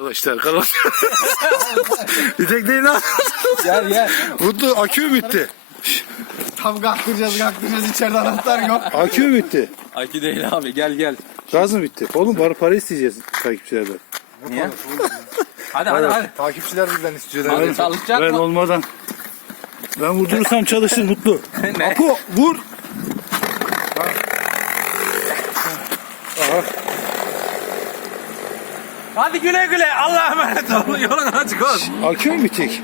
Arkadaşlar kanal. bir tek değil lan. Gel gel. Mutlu akü bitti? Tam kalktıracağız kalktıracağız içeride anahtar yok. Akü bitti? Aki değil abi gel gel. Gaz mı bitti? Oğlum bari para isteyeceğiz takipçilerden. Niye? Hadi hadi hadi. Takipçiler bizden istiyor. Hadi çalışacak Ben mı? olmadan. Ben vurdurursam çalışır Mutlu. Ne? Apo vur. Hadi güle güle. Allah'a emanet olun. Yolun açık olsun. Akü mü bitik?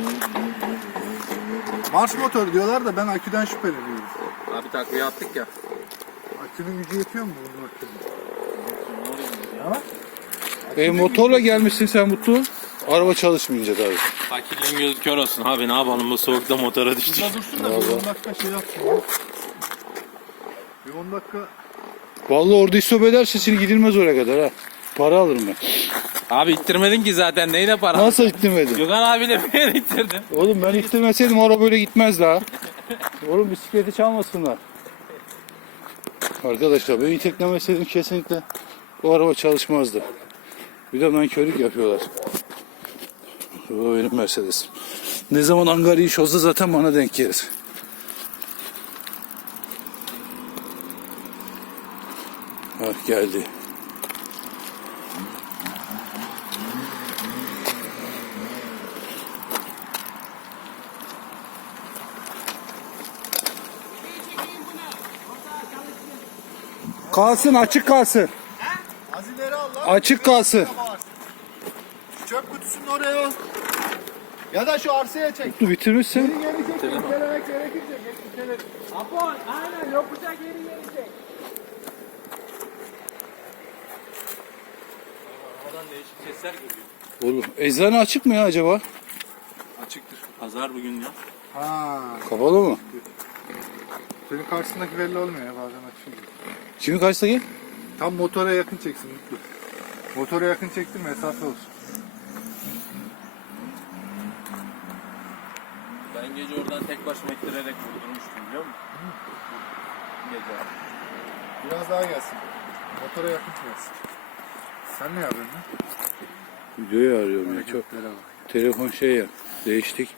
Marş motor diyorlar da ben aküden şüpheleniyorum. Abi takviye attık ya. Akünün gücü yetiyor mu bunun akünün? E, motorla gelmişsin sen Mutlu. Araba çalışmayınca tabii. Fakirliğin gözü kör olsun abi ne yapalım bu soğukta motora düştük. Burada dursun da bir 10 dakika şey yapsın ya. Bir 10 dakika Vallahi orada istop ederse şimdi gidilmez oraya kadar ha. Para alırım ben. Abi ittirmedin ki zaten neyine para? Nasıl ittirmedin? Gökhan abiyle yere ittirdim. Oğlum ben ittirmeseydim araba böyle gitmez la. Oğlum bisikleti çalmasınlar. Arkadaşlar ben iteklemeseydim kesinlikle bu araba çalışmazdı. Bir de nankörlük yapıyorlar. Bu benim Mercedes. Ne zaman Angarya iş olsa zaten bana denk gelir. Ah geldi. Kalsın açık kalsın. az ileri al lan. Açık kalsın. Çöp kutusunun oraya al. Ya da şu arsaya çek. Mutlu bitirmişsin. Geri geri çek. İtelemek gerekirse geç itelim. Apon aynen yokuşa geri gelecek. Arabadan değişik sesler geliyor. Oğlum eczane açık mı ya acaba? Açıktır. Pazar bugün ya. Ha, Kapalı mı? Senin karşısındaki belli olmuyor ya bazen açıyor. Kimin karşısındaki? Tam motora yakın çeksin Mutlu. Motora yakın çektin mesafe olsun. Ben gece oradan tek başıma ittirerek vurdurmuştum biliyor musun? Gece. Biraz daha gelsin. Motora yakın gelsin. Sen ne yapıyorsun lan? Videoyu arıyorum ya çok. Telefon şey ya. Değiştik.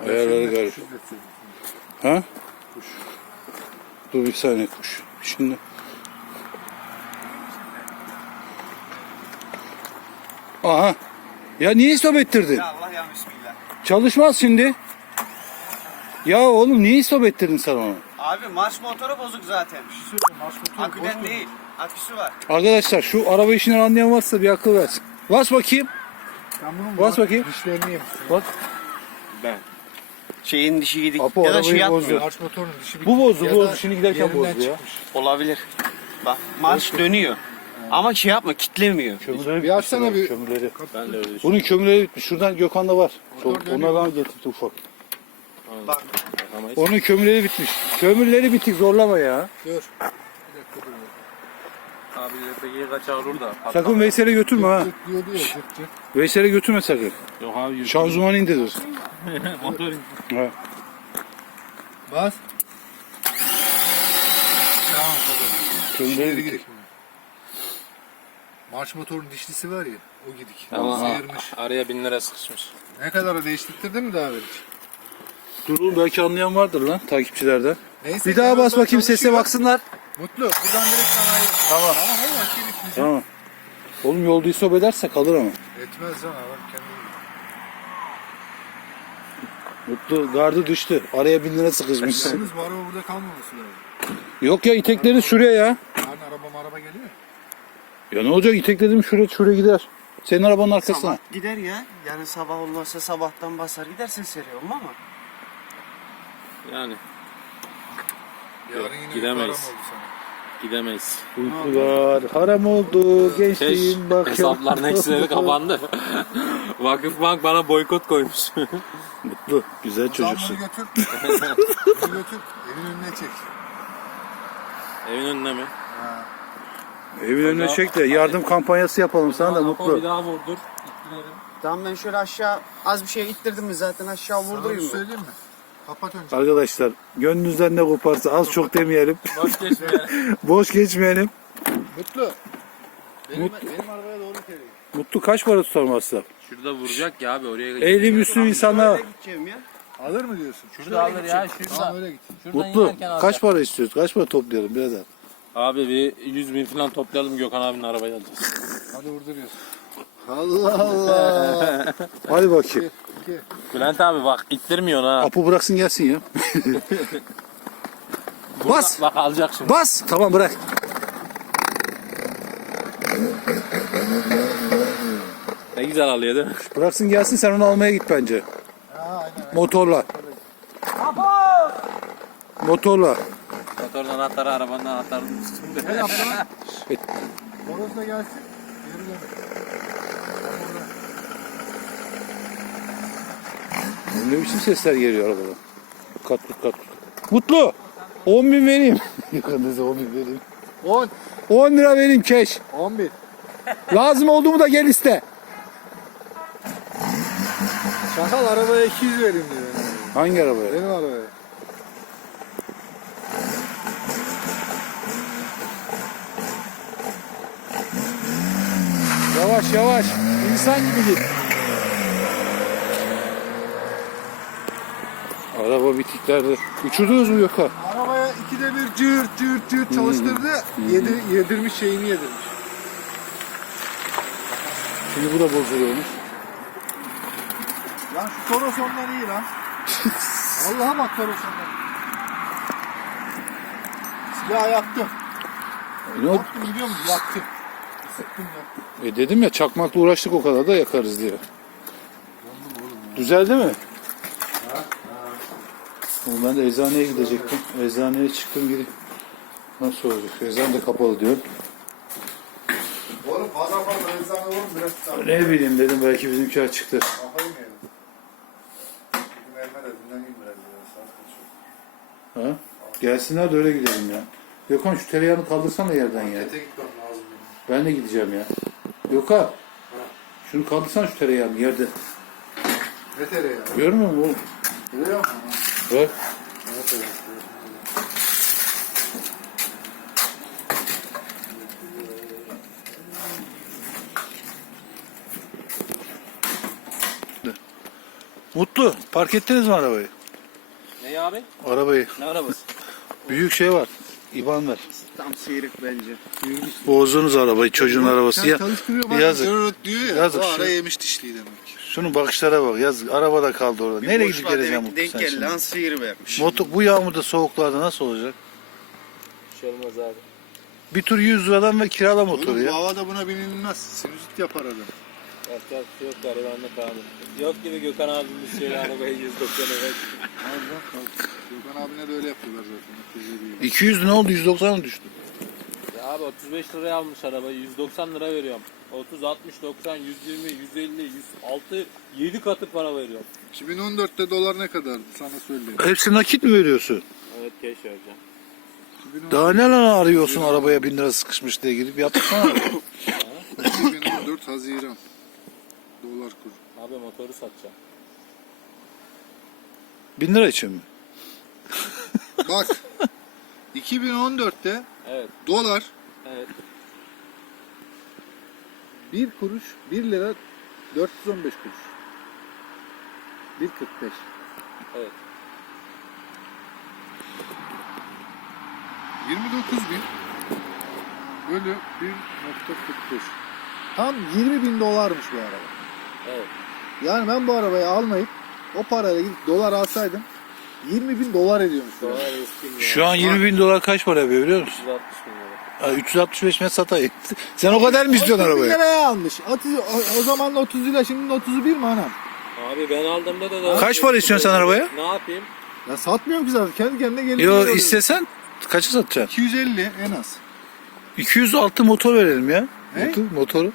Ayarları garip. kuş. Ha? Dur bir saniye kuş. Şimdi. Aha. Ya niye istop ettirdin? Allah ya bismillah. Çalışmaz şimdi. Ya oğlum niye istop ettirdin sen onu? Abi marş motoru bozuk zaten. Marş motoru Aküden değil. Aküsü var. Arkadaşlar şu araba işini anlayan varsa bir akıl versin. Bas bakayım. Bas bakayım. Dişlerini. Bak. Ben. Şeyin dişi gidik. Apo ya da arabayı şey yapmıyor. bozuyor. Marş motorunun dişi Bu bozdu, Ya bu da bozdu. Şimdi giderken yerinden bozdu ya. çıkmış. Olabilir. Bak marş dönüyor. Ama şey yapma kitlemiyor. Kömürleri Bir açsana bir- Kömürleri. Ben de öyle düşünüyorum. Bunun kömürleri bitmiş. Şuradan Gökhan'da var. Çok, dönüyor. onlardan getirdi ufak. Bak. Onun kömürleri bitmiş. Kömürleri bitik zorlama ya. Dur. Abi LPG'ye kaçar olur da. Sakın Veysel'e götürme ha. Diyordu ya. Veysel'e götürme sakın. Yok abi yürü. Şanzıman indir. Motor Ha. Bas. Tamam tamam. Bitik. gidik. Marş motorun dişlisi var ya o gidik. Ama Sıyırmış. araya bin lira sıkışmış. Ne kadar değiştirdin mi daha verici? Dur oğlum belki anlayan vardır lan takipçilerden. Neyse Bir daha bas bakayım sese baksınlar. Mutlu. Buradan direkt sanayi. Tamam. Tamam oğlum akü bitmeyecek. Tamam. Oğlum yolda istop ederse kalır ama. Etmez can adam kendini. Mutlu gardı düştü. Araya bin lira sıkışmış. Yalnız bu araba burada kalmaması lazım. Yok ya itekleri şuraya ya. Yarın araba araba geliyor. Ya ne olacak itekledim şuraya şuraya gider. Senin arabanın arkasına. Sabah gider ya. Yarın sabah olmazsa sabahtan basar gidersin seri olma mı? Yani Yarın yine gidemeyiz. bir param oldu sana. Gidemeyiz. Uykular haram oldu gençliğim bak. hesapların eksileri kapandı. Vakıfbank bana boykot koymuş. Mutlu güzel çocuksun. bunu götür. bunu götür. Evin önüne çek. Evin önüne mi? Ha. Evin önüne çek de yardım kampanyası yapalım sana da mutlu. Bir daha vurdur. İttirelim. Tamam ben şöyle aşağı az bir şey ittirdim mi zaten aşağı vurdurayım mı? söyleyeyim mi? Kapat önce. Arkadaşlar gönlünüzden ne koparsa az çok demeyelim. Vazgeçmeyelim. Boş geçmeyelim. Mutlu. Benim, benim arabaya doğru geliyor. Mutlu kaç para tutar masraf? Şurada vuracak ya abi oraya Ehli Müslüm insanlar gideceğim ya. Alır mı diyorsun? Şurada alır ya Tamam şurada. öyle git. Şuradan Mutlu inerken alacak. kaç para istiyoruz? Kaç para toplayalım birader? Abi bir 100 bin falan toplayalım Gökhan abinin arabayı alacağız. Hadi vurduruyorsun. Allah Allah. Hadi bakayım. İki. Bülent abi bak ittirmiyor ha. Apo bıraksın gelsin ya. Bas. Bak alacak şimdi. Bas. Tamam bırak. Ne güzel alıyor değil mi? Bıraksın gelsin sen onu almaya git bence. Ha aynen. Motorla. Motorla. Motorun anahtarı arabanın anahtarının üstünde. Ne yaptın lan? Horoz da gelsin. Geri dön. Ne biçim sesler geliyor arabadan. Kat kat kat. Mutlu. 10 bin vereyim. Yakındaysa 10 bin vereyim. 10. 10 lira vereyim keş. 11. Lazım oldu mu da gel iste. Şakal arabaya 200 vereyim diyor. Hangi arabaya? Benim arabaya. Yavaş yavaş. İnsan gibi git. Araba bitiklerde. Uçurdunuz mu Gökhan? Arabaya ikide bir cırt cırt cırt çalıştırdı. Yedi, yedirmiş şeyini yedirmiş. Şimdi bu da bozuluyormuş. Lan şu Toros ondan iyi lan. Allah'a bak Toros ondan. Ya yaktım. E, ne oldu? Yaktım biliyor musun? Yaktım. Sıktım yaktım. E dedim ya çakmakla uğraştık o kadar da yakarız diye. Düzeldi mi? Ben de eczaneye gidecektim. Eczaneye çıktım geri. Nasıl olacak? Eczane de kapalı diyor. Oğlum fazla fazla eczane olur mu? Biraz sağ Ne bileyim dedim belki bizimki açıktır. Kafayı mı yedin? Bugün elime de dinleneyim biraz. ya, Saat kaçıyor. Ha? Gelsinler de öyle gidelim ya. Gökhan şu tereyağını kaldırsana yerden ya. Markete gitmem lazım benim. Ben de gideceğim ya. Gökhan. Şunu kaldırsana şu tereyağını yerde. Ne tereyağı? Görmüyor musun oğlum? Tereyağı mı? Mutlu. Park ettiniz mi arabayı? Ne abi? Arabayı. Ne arabası? Büyük şey var. İban ver. Tam sıyrık bence. Bozdunuz arabayı çocuğun arabası. Ya, yazık. Diyor ya. Yazık o ara yemiş dişliği demek. Şunun bakışlara bak. Yaz arabada kaldı orada. Nereye Boş gidip var geleceğim demek Mutlu ki sen Denk şimdi? lan sıyır vermiş. Motor, bu yağmurda soğuklarda nasıl olacak? Bir şey olmaz abi. Bir tur 100 liradan ve kirala motoru Oğlum bu ya. havada buna binilmez. Sinüzit yapar adam. Yapacak bir şey yok garibanlık abi. Yok gibi Gökhan abimiz şöyle arabayı 190 evet. Harbiden kalk. Gökhan abine de öyle yapıyorlar zaten. Netice değil. 200 ne oldu? 190 düştü. Ya abi 35 liraya almış arabayı 190 lira veriyorum. 30, 60, 90, 120, 150, 106, 7 katı para veriyorum. 2014'te dolar ne kadardı sana söyleyeyim. Hepsi nakit mi veriyorsun? Evet keş vereceğim. 2014, Daha ne lan arıyorsun arabaya 1000 lira sıkışmış diye gidip yapsana. 2014 Haziran. Dolar kuru. Abi motoru satacağım. 1000 lira için mi? Bak 2014'te Evet, dolar evet. 1 kuruş 1 lira 415 kuruş. 1.45. Evet. 29 bin bölü 1.45. Tam 20 bin dolarmış bu araba. Evet. Yani ben bu arabayı almayıp o parayla gidip dolar alsaydım 20 bin dolar ediyormuş. Dolar eski? Şu an 20 bin dolar kaç para yapıyor biliyor musun? 160 bin lira. Ha, 365 met satayım. Sen o kadar mı istiyorsun 30 bin arabayı? liraya almış. 30, o, o zaman 30 lira şimdi 30'u bir mi anam? Abi ben aldığımda da... daha- Kaç para istiyorsun sen arabaya? Ne yapayım? Ya satmıyorum ki zaten kendi kendine geliyor. Yo istesen kaça satacaksın? 250 en az. 206 motor verelim ya. Ne? Motor, motoru.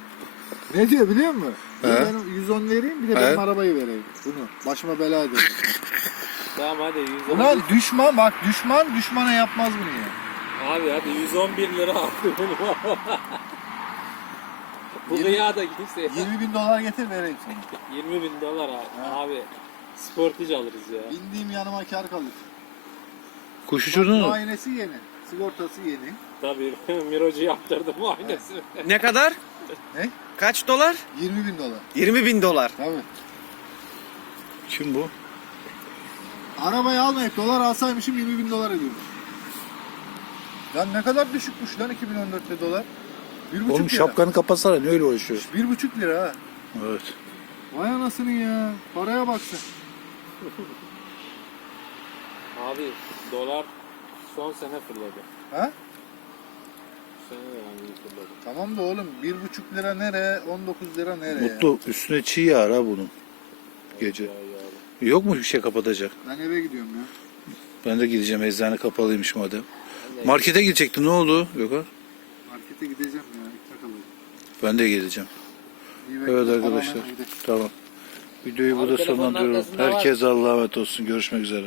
Ne diyor biliyor musun? Bir He. Ben 110 vereyim bir de He. benim arabayı vereyim. Bunu. Başıma bela edeyim. Tamam hadi 111. Buna düşman bak düşman düşmana yapmaz bunu ya. Abi hadi 111 lira aldı bunu. Bu Yirmi- gıya da gitse 20 bin dolar getir vereyim sana. 20 bin dolar abi. Abi sportici alırız ya. Bindiğim yanıma kar kalır. Kuş uçurdun mu? Muayenesi yeni. Sigortası yeni. Tabii Mirocu yaptırdım muayenesini. Ne kadar? Ne? Kaç dolar? 20 bin dolar. 20 bin dolar. Tabii. Kim bu? Arabayı almayıp dolar alsaymışım 20 bin dolar ediyormuş. Lan ne kadar düşükmüş lan 2014'te dolar. Bir buçuk Oğlum lira. şapkanı kapatsana ne öyle uğraşıyor? Bir buçuk lira ha. Evet. Vay anasını ya. Paraya baksın. Abi dolar son sene fırladı. Ha? Bu sene de yani iyi fırladı. Tamam da oğlum bir buçuk lira nere? 19 lira nere ya? Mutlu üstüne çiğ yağar ha bunun. Gece. Ya, ya. Yok mu bir şey kapatacak? Ben eve gidiyorum ya. Ben de gideceğim eczane kapalıymış madem. Markete gidecektim ne oldu Gökhan? Markete gideceğim ya. Ekmek alacağım. Ben de geleceğim. İyi Evet bekle, arkadaşlar. gidelim. Tamam. Videoyu Abi burada telefonun sonlandırıyorum. arkasında var. Herkese Allah'a emanet olsun. Görüşmek üzere.